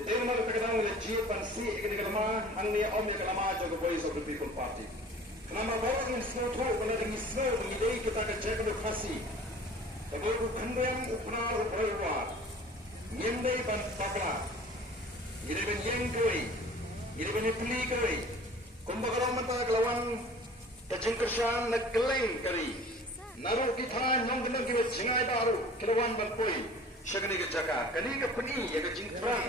Kita nak terkadang leci pansi ikan kelama, angni om yang kelama jaga Voice of the People Party. Kelama bawa ingin snow tu, kalau dengan snow mengidai kita kerja kedua kasih. Tapi ukandam uknar upraywar, nyendai ban tabla, ini ben yang koi, ini ben peli koi. Kumbakaram mata kelawan kejengkersan nak keleng kari. Naru kita nyong kena kita cengai daru kelawan ban koi. Syakani kerjakan, kani kepeni yang kejengkeran.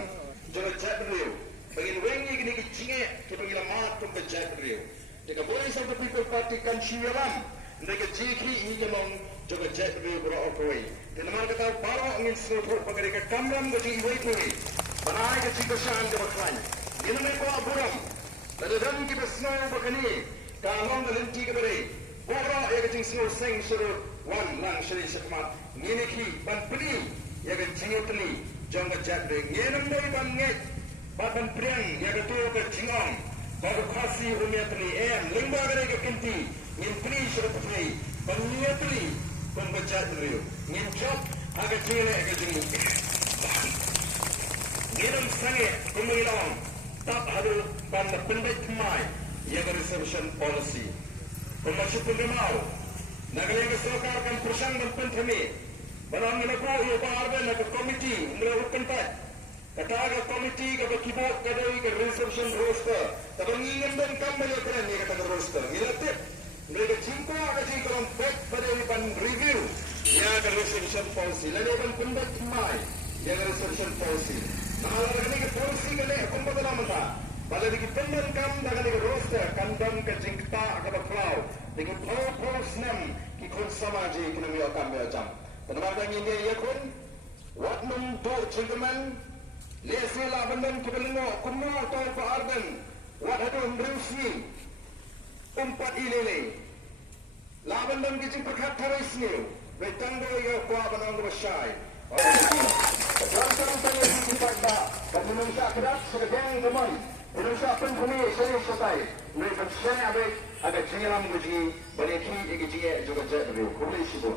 Jangan jatuh riu. Bagi wengi kini kicingnya kita bila mat pun berjatuh riu. Jika Voice of the People Party kan siaran, mereka jiki ini jangan jangan jatuh riu berakoi. Dan mereka kata baru angin seluruh bagi mereka kamram bagi iway kini. Panai kecil kesan kebakan. Ini mereka buram. Lalu dan kita snow begini. Kalong lenti keberi. Baru ia kecil snow seng suruh wan lang seri sekemat. Ini ki ban peli ia kecil teli. Jangan jatuh. Nyenam dari banget, badan priang yang ketua berjingong, baru kasih rumia teri, lembah kerja kenti, nyen teri sudah teri, banyak teri, pun berjatuh. Nyen job agak jelek agak jenguk. Nyenam sangat kumilong, tak ada bandar pendek kemai, yang reservation policy. Pemasuk pengemau, negara keserkaran persang dan pentemi. Barang ini aku ia parben ke komiti melakukan tak. Kata ke komiti ke kibot ke dari ke reservation roster. Tapi ingin dan kambal yang keren ni kata roster. Ngilatip mereka jingko ke jingko baik pada ini pan review. Ya ke reservation policy. Lalu pan pendat mai ya ke reservation policy. Nah kalau ini ke policy ke ni kumpa dalam mata. Pada di pendan kam dengan di roster kandang ke jingkta ke baklau. Dengan pol senam kikun sama je kena miak kambal jam. Teman-teman ini ia pun waknum do cengkeman lesela bandang kebelengo kumno tol paardan wat hadu mbrusni umpat ilele la bandang kecing perkat tarisni betang do ia kwa banang bersai Jangan tanya sifat tak dan Indonesia keras sedang gemai Indonesia pun kami serius setai mereka sana abek agak cengelam guji banyak ki juga juga jadi kuli sibuk